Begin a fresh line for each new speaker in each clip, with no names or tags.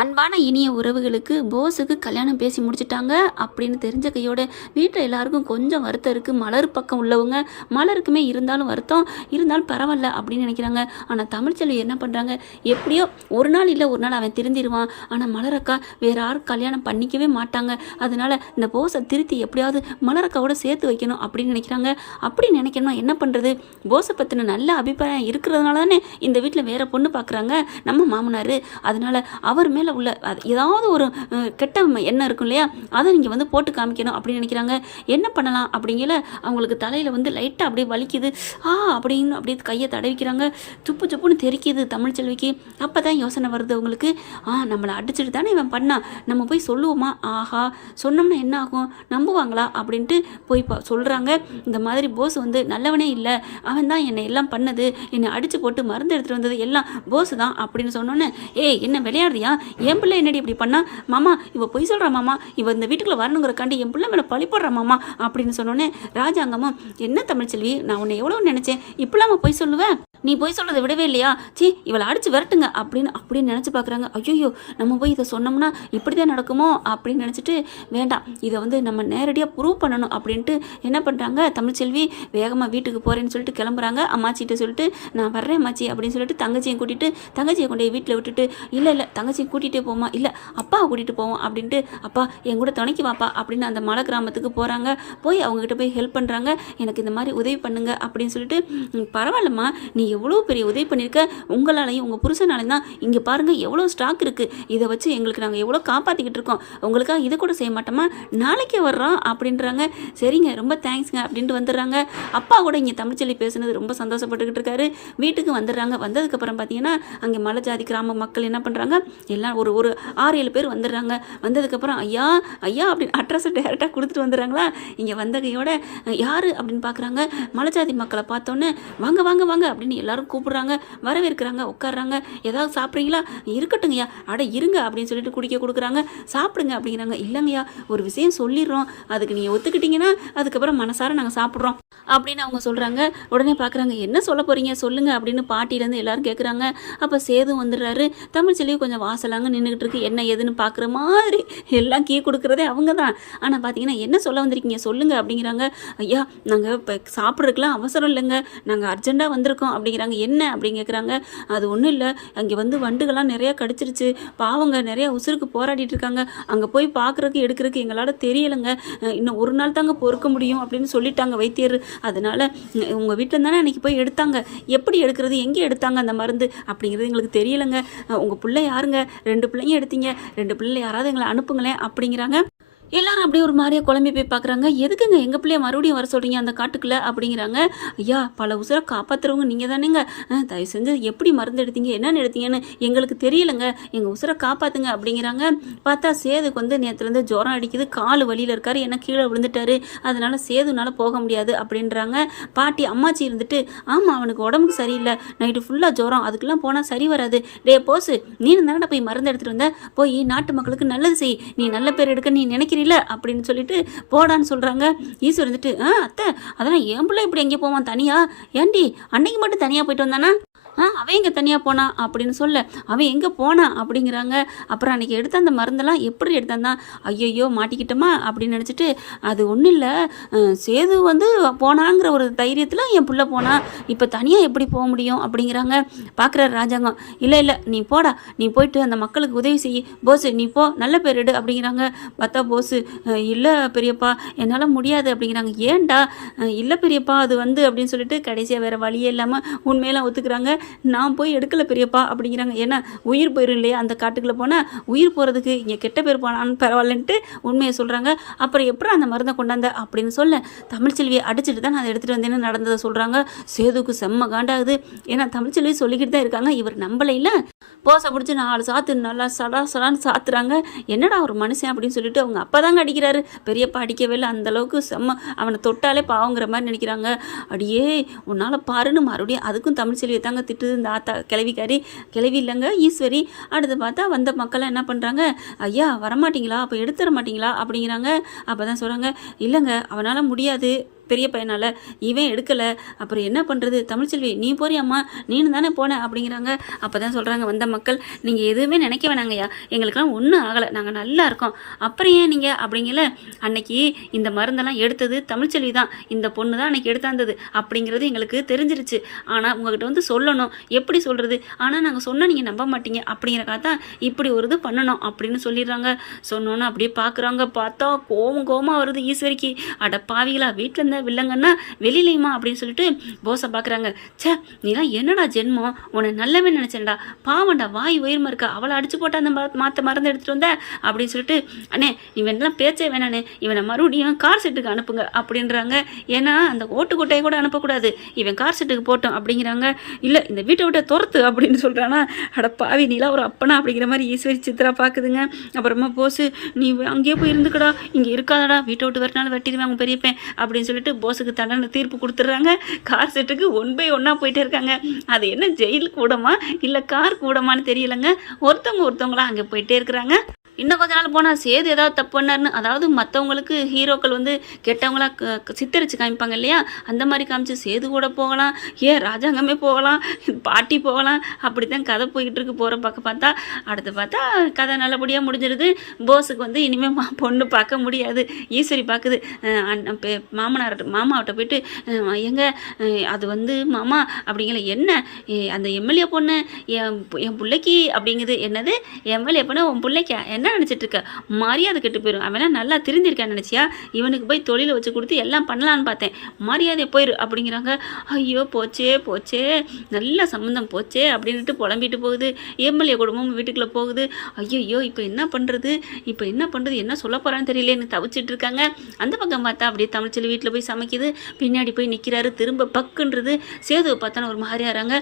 அன்பான இனிய உறவுகளுக்கு போஸுக்கு கல்யாணம் பேசி முடிச்சிட்டாங்க அப்படின்னு தெரிஞ்ச கையோட வீட்டில் எல்லாருக்கும் கொஞ்சம் வருத்தம் இருக்குது மலர் பக்கம் உள்ளவங்க மலருக்குமே இருந்தாலும் வருத்தம் இருந்தாலும் பரவாயில்ல அப்படின்னு நினைக்கிறாங்க. ஆனால் தமிழ்ச்செல்வி என்ன பண்ணுறாங்க எப்படியோ ஒரு நாள் இல்லை ஒரு நாள் அவன் திருந்திடுவான் ஆனால் மலரக்கா வேற யாரும் கல்யாணம் பண்ணிக்கவே மாட்டாங்க. அதனால இந்த போஸை திருத்தி எப்படியாவது மலரக்காவோட சேர்த்து வைக்கணும் அப்படின்னு நினைக்கிறாங்க. அப்படி நினைக்கணும் என்ன பண்ணுறது போஸை பற்றின நல்ல அபிப்பிராயம் இருக்கிறதுனால தானே இந்த வீட்டில் வேற பொண்ணு பார்க்குறாங்க நம்ம மாமனார். அதனால அவர் மேலே உள்ள அது ஏதாவது ஒரு கெட்ட எண்ணம் இருக்கும் இல்லையா? அதை நீங்கள் வந்து போட்டு காமிக்கணும் அப்படின்னு நினைக்கிறாங்க. என்ன பண்ணலாம் அப்படிங்கல அவங்களுக்கு தலையில் வந்து லைட்டாக அப்படியே வலிக்குது. ஆ அப்படின்னு அப்படியே கையை தடவிக்கிறாங்க. துப்பு சுப்புன்னு தெரிக்குது தமிழ்ச்செல்விக்கு அப்போ தான் யோசனை வருது அவங்களுக்கு. ஆ நம்மளை அடிச்சுட்டு தானே இவன் பண்ணான் நம்ம போய் சொல்லுவோமா? ஆஹா சொன்னோம்னா என்ன ஆகும்? நம்புவாங்களா? அப்படின்ட்டு போய் பா சொல்கிறாங்க இந்த மாதிரி போஸ் வந்து நல்லவனே இல்லை. அவன் தான் என்னை எல்லாம் பண்ணது. என்னை அடித்து போட்டு மருந்து எடுத்துகிட்டு வந்தது எல்லாம் போஸ் தான் அப்படின்னு சொன்னோன்னே ஏய் என்ன விளையாடுறியா? என் பிள்ளை என்னடி இப்படி பண்ணா? மாமா இவ பொய் சொல்கிறா மாமா. இவ இந்த வீட்டுக்குள்ள வரணுங்கிறக்காண்டி என் பிள்ளை மேலே பழி போடுறா மாமா அப்படின்னு சொன்னோன்னே ராஜாங்கமும் என்ன தமிழ்ச்செல்வி நான் உன்னை எவ்வளோ நினச்சேன். இப்படிலாமா பொய் சொல்லுவேன் நீ போய் சொல்கிறத விடவே இல்லையா? சீ இவளை அடிச்சு விரட்டுங்க அப்படின்னு அப்படின்னு நினச்சி பார்க்குறாங்க ஐயோ நம்ம போய் இதை சொன்னோம்னா இப்படி தான் நடக்குமோ? அப்படின்னு நினச்சிட்டு வேண்டாம் இதை வந்து நம்ம நேரடியாக ப்ரூவ் பண்ணணும் அப்படின்ட்டு என்ன பண்ணுறாங்க தமிழ்ச்செல்வி வேகமாக வீட்டுக்கு போகிறேன்னு சொல்லிட்டு கிளம்புறாங்க. அம்மாச்சிகிட்ட சொல்லிட்டு நான் வர்றேன் அம்மாச்சி அப்படின்னு சொல்லிட்டு தங்கச்சியை கூட்டிட்டு தங்கச்சியை கொண்டு போய் வீட்டில் விட்டுட்டு இல்லை இல்லை தங்கச்சியை கூட்டிகிட்டு போமா இல்லை அப்பாவை கூட்டிகிட்டு போவோம் அப்படின்ட்டு அப்பா என் கூட துணைக்கு வாப்பா அப்படின்னு அந்த மலை கிராமத்துக்கு போகிறாங்க போய் அவங்ககிட்ட போய் ஹெல்ப் பண்ணுறாங்க எனக்கு இந்த மாதிரி உதவி பண்ணுங்க அப்படின்னு சொல்லிட்டு பரவாயில்லம்மா. நீ எவ்வளோ பெரிய உதவி பண்ணியிருக்க உங்களாலையும் உங்கள் புருஷனாலையும் தான் இங்கே பாருங்கள் எவ்வளோ ஸ்டாக் இருக்குது இதை வச்சு எங்களுக்கு நாங்கள் எவ்வளோ காப்பாற்றிக்கிட்டு இருக்கோம். உங்களுக்காக இது கூட செய்ய மாட்டோமா? நாளைக்கே வர்றோம் அப்படின்றாங்க. சரிங்க ரொம்ப தேங்க்ஸ்ங்க அப்படின்ட்டு வந்துடுறாங்க. அப்பா கூட இங்கே தமிழ்ச்சொல்லி பேசுனது ரொம்ப சந்தோஷப்பட்டுக்கிட்டு இருக்காரு. வீட்டுக்கு வந்துடுறாங்க. வந்ததுக்கப்புறம் பார்த்தீங்கன்னா அங்கே மலை ஜாதி கிராம மக்கள் என்ன பண்ணுறாங்க எல்லாம் ஒரு ஒரு ஆறு ஏழு பேர் வந்துடுறாங்க. வந்ததுக்கப்புறம் ஐயா ஐயா அப்படின்னு அட்ரஸை டேரெக்டாக கொடுத்துட்டு வந்துடுறாங்களா? இங்கே வந்தகையோட யார்? அப்படின்னு பார்க்குறாங்க. மலைஜாதி மக்களை பார்த்தோன்னே வாங்க வாங்க வாங்க அப்படின்னு எல்லாரும் கூப்பிடுறாங்க. வரவேற்கிறாங்க உட்காடுறாங்க ஏதாவது சாப்பிட்றீங்களா? இருக்கட்டுங்கய்யா அட இருங்க அப்படின்னு சொல்லிட்டு குடிக்க கொடுக்குறாங்க. சாப்பிடுங்க அப்படிங்கிறாங்க. இல்லைங்கய்யா ஒரு விஷயம் சொல்லிடுறோம். அதுக்கு நீங்கள் ஒத்துக்கிட்டீங்கன்னா அதுக்கப்புறம் மனசார நாங்கள் சாப்பிட்றோம் அப்படின்னு அவங்க சொல்கிறாங்க உடனே பார்க்குறாங்க என்ன சொல்ல போகிறீங்க சொல்லுங்கள் அப்படின்னு பாட்டியிலேருந்து எல்லாரும் கேட்குறாங்க. அப்போ சேது வந்துடுறாரு. தமிழ்ச்செல்வி கொஞ்சம் வாசலாக தாங்க நின்றுக்கிட்டு இருக்கு. என்ன ஏதுன்னு பார்க்குற மாதிரி எல்லாம் கீ கொடுக்குறதே அவங்க தான் ஆனால் பார்த்தீங்கன்னா என்ன சொல்ல வந்திருக்கீங்க? சொல்லுங்கள் அப்படிங்கிறாங்க. ஐயா நாங்கள் இப்போ சாப்பிட்றதுக்கெலாம் அவசரம் இல்லைங்க. நாங்கள் அர்ஜெண்ட்டாக வந்திருக்கோம் அப்படிங்கிறாங்க. என்ன அப்படின்னு கேட்குறாங்க அது ஒன்றும் இல்லை. அங்கே வந்து வண்டுகள்லாம் நிறையா கடிச்சிருச்சு. பாவங்க நிறையா உசுருக்கு போராடிட்டு இருக்காங்க. அங்கே போய் பார்க்குறதுக்கு எடுக்கிறதுக்கு எங்களால் தெரியலைங்க. இன்னும் ஒரு நாள் தாங்க பொறுக்க முடியும் அப்படின்னு சொல்லிட்டாங்க வைத்தியர். அதனால் உங்கள் வீட்டில் தானே அன்றைக்கி போய் எடுத்தாங்க. எப்படி எடுக்கிறது எங்கே எடுத்தாங்க அந்த மருந்து அப்படிங்கிறது எங்களுக்கு தெரியலைங்க. உங்கள் பிள்ளை யாருங்க? ரெண்டு பிள்ளைங்க எடுத்தீங்க. ரெண்டு பிள்ளை யாராவது எங்களை அனுப்புங்களேன் அப்படிங்கிறாங்க. எல்லாரும் அப்படியே ஒரு மாதிரியாக குழம்பி போய் பார்க்குறாங்க எதுக்குங்க எங்கள் பிள்ளைய மறுபடியும் வர சொல்கிறீங்க அந்த காட்டுக்குள்ளே? அப்படிங்கிறாங்க. ஐயா பல உசுரை காப்பாற்றுறவங்க நீங்கள் தானேங்க. தயவு செஞ்சு எப்படி மருந்து எடுத்தீங்க என்னென்னு எடுத்தீங்கன்னு எங்களுக்கு தெரியலைங்க. எங்கள் உசுரை காப்பாற்றுங்க அப்படிங்கிறாங்க. பார்த்தா சேதுக்கு வந்து நேற்றுலேருந்து ஜுரம் அடிக்குது. கால் வழியில் இருக்கார். ஏன்னா கீழே விழுந்துட்டாரு. அதனால் சேதுனால போக முடியாது அப்படின்றாங்க. பாட்டி அம்மாச்சி இருந்துட்டு ஆமாம் அவனுக்கு உடம்புக்கு சரியில்லை. நைட்டு ஃபுல்லாக ஜுரம். அதுக்கெல்லாம் போனால் சரி வராது. டே போசு நீ தானே போய் மருந்து எடுத்துகிட்டு வந்த? போய் நாட்டு மக்களுக்கு நல்லது செய். நீ நல்ல பேர் எடுக்க நீ தெரியல அப்படின்னு சொல்லிட்டு போடான்னு சொல்கிறாங்க ஈஸ்வர் வந்துட்டு ஆ அத்தை அதெல்லாம் என் பிள்ளை இப்படி எங்கே போவான் தனியாக ஏண்டி அன்னைக்கு மட்டும் தனியாக போயிட்டு வந்தானா? அவன் எங்கே தனியாக போனான் அப்படின்னு சொல்ல. அவன் எங்கே போனான் அப்படிங்கிறாங்க. அப்புறம் அன்றைக்கி எடுத்த அந்த மருந்தெல்லாம் எப்படி எடுத்தான் ஐயையோ மாட்டிக்கிட்டோமா அப்படின்னு நினச்சிட்டு அது ஒன்றும் இல்லை. சேது வந்து போனாங்கிற ஒரு தைரியத்தில் என் புள்ள போனான் இப்போ தனியாக எப்படி போக முடியும் அப்படிங்கிறாங்க. பார்க்குற ராஜாங்கம். இல்லை இல்லை நீ போடா. நீ போயிட்டு அந்த மக்களுக்கு உதவி செய். போஸு நீ போ. நல்ல பேர் எடு அப்படிங்கிறாங்க. பார்த்தா போஸு இல்லை பெரியப்பா என்னால் முடியாது அப்படிங்கிறாங்க. ஏன்டா? இல்லை பெரியப்பா அது வந்து அப்படின்னு சொல்லிட்டு கடைசியாக வேறு வழியே இல்லாமல் உண்மையெல்லாம் ஒத்துக்கிறாங்க. நான் போய் எடுக்கல பெரியப்பா அப்படிங்கிறாங்க. ஏன்னா உயிர் போயிடும் இல்லையா? அந்த காட்டுக்குள்ளே போனால் உயிர் போகிறதுக்கு இங்கே கெட்ட பேர் போனான்னு பரவாயில்லன்ட்டு உண்மையை சொல்கிறாங்க அப்புறம் எப்படி அந்த மருந்தை கொண்டாந்த அப்படின்னு சொல்ல தமிழ்ச்செல்வியை அடிச்சுட்டு தான் நான் அதை எடுத்துகிட்டு வந்தேன்னு நடந்ததை சொல்கிறாங்க சேதுக்கு செம்ம காண்டாகுது. ஏன்னா தமிழ்ச்செல்வி சொல்லிக்கிட்டு தான் இருக்காங்க. இவர் நம்பலைல போசை பிடிச்சி நாலு சாத்து நல்லா சடா சடான்னு சாத்துறாங்க. என்னடா ஒரு மனுஷன்? அப்படின்னு சொல்லிட்டு அவங்க அப்பா தாங்க அடிக்கிறாரு. பெரியப்பா அடிக்கவே இல்லை. அந்த அளவுக்கு செம்ம அவனை தொட்டாலே பாவங்கிற மாதிரி நினைக்கிறாங்க. அடியே உன்னால் பாருன்னு மறுபடியும் அதுக்கும் தமிழ் செல்வியை தாங்க திட்டுது இந்த ஆத்தா கிளவிக்காரி கிளவி இல்லைங்க ஈஸ்வரி. அடுத்து பார்த்தா வந்த மக்கள்லாம் என்ன பண்ணுறாங்க ஐயா வரமாட்டிங்களா? அப்போ எடுத்துட மாட்டிங்களா? அப்படிங்கிறாங்க. அப்போ தான் சொல்கிறாங்க இல்லைங்க அவனால் முடியாது. பெரிய பையனால் இவன் எடுக்கலை. அப்புறம் என்ன பண்ணுறது தமிழ்ச்செல்வி நீ போறியம்மா நீனு தானே போன? அப்படிங்கிறாங்க. அப்போ தான் சொல்கிறாங்க வந்த மக்கள். நீங்கள் எதுவுமே நினைக்க வேணாங்கய்யா. எங்களுக்கெல்லாம் ஒன்றும் ஆகலை. நாங்கள் நல்லா இருக்கோம். அப்புறம் ஏன் நீங்கள் அப்படிங்கல. அன்னைக்கு இந்த மருந்தெல்லாம் எடுத்தது தமிழ்ச்செல்வி தான். இந்த பொண்ணு தான் அன்னைக்கு எடுத்தாந்தது. அப்படிங்கிறது எங்களுக்கு தெரிஞ்சிருச்சு. ஆனால் உங்ககிட்ட வந்து சொல்லணும். எப்படி சொல்கிறது ஆனால் நாங்கள் சொன்னால் நீங்கள் நம்ப மாட்டீங்க. அப்படிங்கிறக்காக தான் இப்படி ஒரு இது பண்ணணும் அப்படின்னு சொல்லிடுறாங்க. சொன்னோன்னே அப்படியே பார்க்குறாங்க பார்த்தா கோவம் கோவமாக வருது ஈஸ்வரிக்கு. அட பாவிகளா வீட்டில் இருந்த வில்லங்கன்னா வெளியிலையுமா அப்படின்னு சொல்லிட்டு போஸை பார்க்குறாங்க ச்சே நீலாம் என்னடா ஜென்மம்? உன்னை நல்லவே நினச்சேன்டா. பாவண்டா வாய் உயிர்மா இருக்கா. அவளை அடிச்சு போட்டு அந்த மாற்ற மாத்த மறந்து எடுத்துகிட்டு வந்த? அப்படின்னு சொல்லிட்டு அண்ணே இவன்லாம் பேச்சே வேணானே இவனை மறுபடியும் கார் செட்டுக்கு அனுப்புங்க அப்படின்றாங்க. ஏன்னா அந்த ஓட்டு கொட்டையை கூட அனுப்பக்கூடாது. இவன் கார் செட்டுக்கு போட்டோம் அப்படிங்கிறாங்க. இல்லை இந்த வீட்டை விட்ட துரத்து அப்படின்னு சொல்கிறானா அட பாவி ஒரு அப்பனா அப்படிங்கிற மாதிரி ஈஸ்வரி சித்ரா பார்க்குதுங்க அப்புறமா போஸு நீ அங்கேயே போய் இருந்துக்கடா. இங்கே இருக்காதடா. வீட்டை விட்டு வரனாலும் வெட்டிடுவேன் அவங்க பெரியப்பேன். அப்படின்னு சொல்லிட்டு போஸுக்கு தண்டனை தீர்ப்பு கொடுத்துட்றாங்க. கார் செட்டுக்கு ஒன் பை ஒன்றா போயிட்டே இருக்காங்க. அது என்ன ஜெயில் கூடமா? இல்லை கார் கூடமான்னு தெரியலங்க. ஒருத்தவங்க ஒருத்தவங்களா அங்கே போயிட்டே இருக்கிறாங்க. இன்னும் கொஞ்ச நாள் போனால் சேது ஏதாவது தப்பு பண்ணார்னு அதாவது மற்றவங்களுக்கு ஹீரோக்கள் வந்து கெட்டவங்களா க- சித்தரிச்சு காமிப்பாங்க இல்லையா? அந்த மாதிரி காமிச்சு சேது கூட போகலாம் ஏன் ராஜாங்கமே போகலாம் பாட்டி போகலாம் அப்படி தான் கதை போய்கிட்டு இருக்கு போகிற பக்கம் பார்த்தா அடுத்து பார்த்தா கதை நல்லபடியாக முடிஞ்சிருது. போஸுக்கு வந்து இனிமேல் மா பொண்ணு பார்க்க முடியாது. ஈஸ்வரி பார்க்குது. அண்ணன் மாமனார் மாமாவிட்ட போயிட்டு எங்க அது வந்து மாமா அப்படிங்கிற என்ன? ஏ, அந்த எம்எல்ஏ பொண்ணு என் என் பிள்ளைக்கு அப்படிங்குது. என்னது? எம்எல்ஏ பொண்ணு உன் பிள்ளைக்கா? என்ன? நினச்சிட்டு இருக்க? மரியாதை கெட்டு போயிடும் அவன் நல்லா திருந்திருக்கான்னு நினச்சியா? இவனுக்கு போய் தொழிலை வச்சு கொடுத்து எல்லாம் பண்ணலான்னு பார்த்தேன். மரியாதை போயிரு அப்படிங்கிறாங்க. ஐயோ போச்சே போச்சே. நல்ல சம்மந்தம் போச்சே அப்படின்ட்டு புலம்பிட்டு போகுது. எம்எல்ஏ குடும்பம் வீட்டுக்குள்ளே போகுது. ஐயோ இப்போ என்ன பண்ணுறது இப்போ என்ன பண்ணுறது என்ன சொல்ல போகிறான்னு தெரியலேன்னு தவிச்சிட்டு இருக்காங்க. அந்த பக்கம் பார்த்தா அப்படியே தமிழ்ச்செல்வி வீட்டில் போய் சமைக்குது. பின்னாடி போய் நிற்கிறாரு திரும்ப பக்குன்றது சேதுவை பார்த்தா ஒரு மாதிரி ஆறாங்க.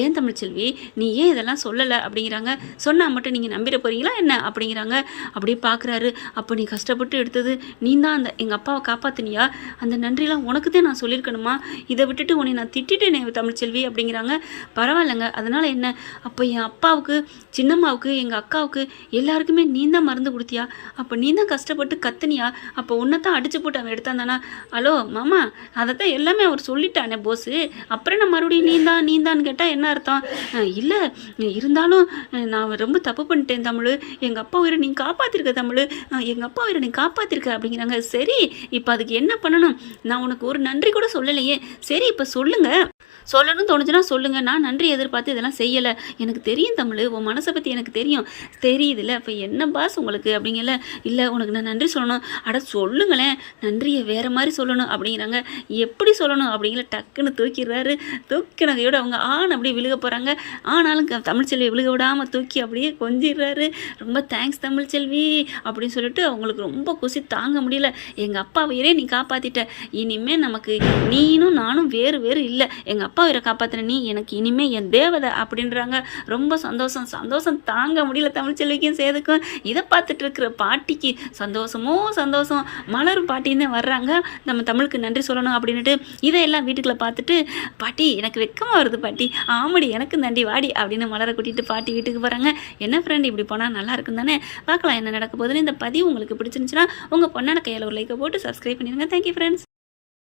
ஏன் தமிழ்ச்செல்வி நீ ஏன் இதெல்லாம் சொல்லலை? அப்படிங்கிறாங்க. சொன்னால் மட்டும் நீங்கள் நம்பிட போறீங்களா என்ன? அப்படிங்கிறாங்க. அப்படியே பார்க்குறாரு அப்போ நீ கஷ்டப்பட்டு எடுத்தது நீ தான் அந்த எங்கள் அப்பாவை காப்பாத்தினியா? அந்த நன்றிலாம் உனக்கு தான் நான் சொல்லியிருக்கணுமா? இதை விட்டுட்டு உன்னை நான் திட்டிட்டேனே தமிழ்ச்செல்வி அப்படிங்கிறாங்க. பரவாயில்லைங்க. அதனால் என்ன? அப்போ என் அப்பாவுக்கு சின்னம்மாவுக்கு எங்கள் அக்காவுக்கு எல்லாருக்குமே நீ தான் மருந்து கொடுத்தியா? அப்போ நீ தான் கஷ்டப்பட்டு கத்துனியா? அப்போ உன்னை தான் அடிச்சு போட்டு அவன் எடுத்தாந்தானா ஹலோ மாமா அதைத்தான் எல்லாமே அவர் சொல்லிட்டானே போஸு அப்புறம் நான் மறுபடியும் நீ தான் நீ தான் கேட்டால் என்ன அர்த்தம்? இல்லை இருந்தாலும் நான் ரொம்ப தப்பு பண்ணிட்டேன் தமிழ். எங்கள் அப்பா உயிரை நீ காப்பாற்றிருக்க தமிழ். எங்கள் அப்பா அவரை நீ காப்பாற்றிருக்க அப்படிங்கிறாங்க. சரி இப்போ அதுக்கு என்ன பண்ணணும்? நான் உனக்கு ஒரு நன்றி கூட சொல்லலையே. சரி இப்போ சொல்லுங்க. சொல்லணும்னு தோணுச்சுன்னா சொல்லுங்க. நான் நன்றி எதிர்பார்த்து இதெல்லாம் செய்யலை. எனக்கு தெரியும் தமிழ். உன் மனசை பற்றி எனக்கு தெரியும். தெரியுதுல்ல. இப்போ என்ன பாஸ் உங்களுக்கு அப்படிங்கல? இல்லை உனக்கு நான் நன்றி சொல்லணும். அட சொல்லுங்களேன். நன்றியை வேற மாதிரி சொல்லணும் அப்படிங்கிறாங்க. எப்படி சொல்லணும் அப்படிங்கிற டக்குன்னு தூக்கிடுறாரு. தூக்கினதையோட அவங்க ஆண் அப்படியே விழுக போகிறாங்க ஆனாலும் க- விழுக விடாமல் தூக்கி அப்படியே கொஞ்சிடுறாரு. ரொம்ப தேங்க்ஸ் தமிழ்ச்செல்வி அப்படின்னு சொல்லிட்டு அவங்களுக்கு ரொம்ப குசி தாங்க முடியல. எங்கள் அப்பா உயிரே நீ காப்பாற்றிட்ட இனிமேல் நமக்கு நீனும் நானும் வேறு வேறு இல்லை. எங்கள் அப்பா உயிரை காப்பாற்றின நீ எனக்கு இனிமேல் என் தேவதை அப்படின்றாங்க. ரொம்ப சந்தோஷம். சந்தோஷம் தாங்க முடியல தமிழ்ச்செல்விக்கும் சேதுக்கும். இதை பார்த்துட்டு இருக்கிற பாட்டிக்கு சந்தோஷமோ சந்தோஷம். மலர் பாட்டின்னு வர்றாங்க. நம்ம தமிழுக்கு நன்றி சொல்லணும் அப்படின்னுட்டு இதையெல்லாம் வீட்டுக்குள்ளே பார்த்துட்டு பாட்டி எனக்கு வெக்கமாக வருது பாட்டி. ஆமாடி எனக்கு நன்றி. வாடி அப்படின்னு மலரை கூட்டிகிட்டு பாட்டி வீட்டுக்கு போகிறாங்க என்ன ஃப்ரெண்ட் இப்படி போனால் நல்லா இருக்கும் தானே பார்க்கலாம் என்ன நடக்க போகுதுன்னு. இந்த பதிவு உங்களுக்கு பிடிச்சிருந்துச்சுன்னா உங்கள் பொண்ணான கையில் ஒரு லைக்கை போட்டு சப்ஸ்கிரைப் பண்ணிடுங்க. Thank you friends